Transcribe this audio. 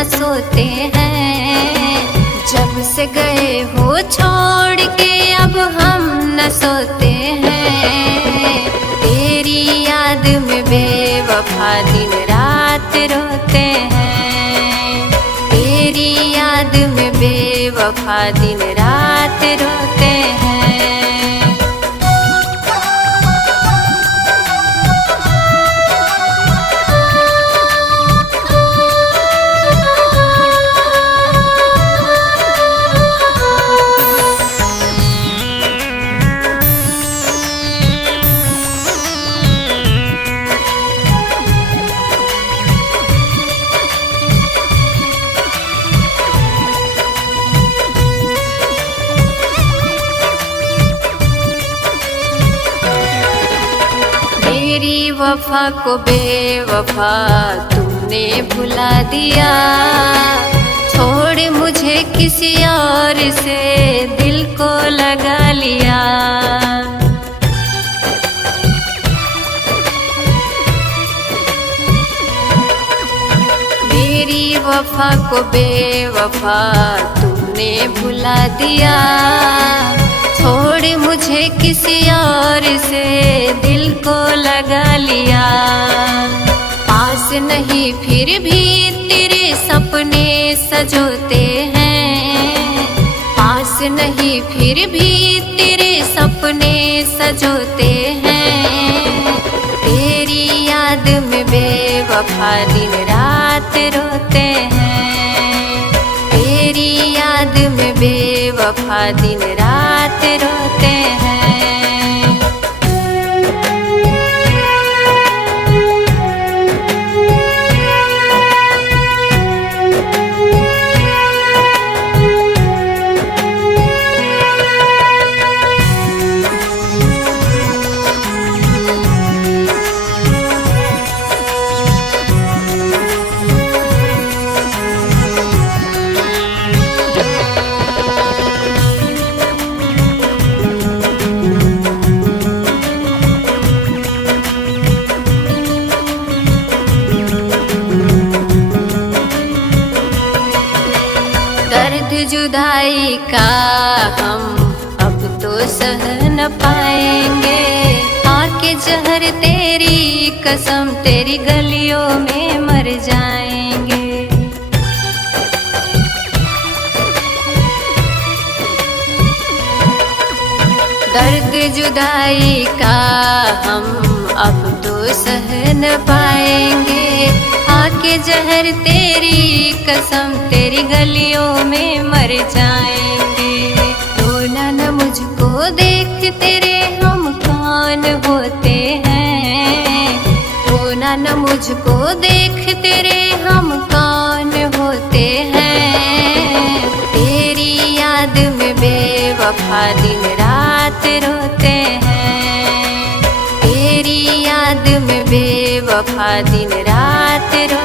न सोते हैं। जब से गए हो छोड़ के अब हम न सोते हैं। तेरी याद में बेवफा दिन रात रोते हैं। तेरी याद में बेवफा दिन रात रोते हैं। मेरी वफा को बेवफा तुमने भुला दिया। छोड़ मुझे किसी और से दिल को लगा लिया। मेरी वफा को बेवफा तुमने भुला दिया। छोड़ मुझे किसी और से दिल को लगा लिया। पास नहीं फिर भी तेरे सपने सजोते हैं। पास नहीं फिर भी तेरे सपने सजोते हैं। तेरी याद में बेवफा दिन रात रोते हैं। तेरी याद में बेवफा दिन रात रोते हैं। दर्द जुदाई का हम अब तो सह न पाएंगे। आके जहर तेरी कसम तेरी गलियों में मर जाएंगे। दर्द जुदाई का हम अब तो सह न पाएंगे। आके जहर तेरी कसम तेरी गलियों में मर जाएंगे। रोना न मुझको देख तेरे हम कौन होते हैं। रोना न मुझको देख तेरे हम कौन होते हैं। तेरी याद में बेवफा दिन रात रोते हैं। तेरी याद में बेवफा दिन रात रोते हैं।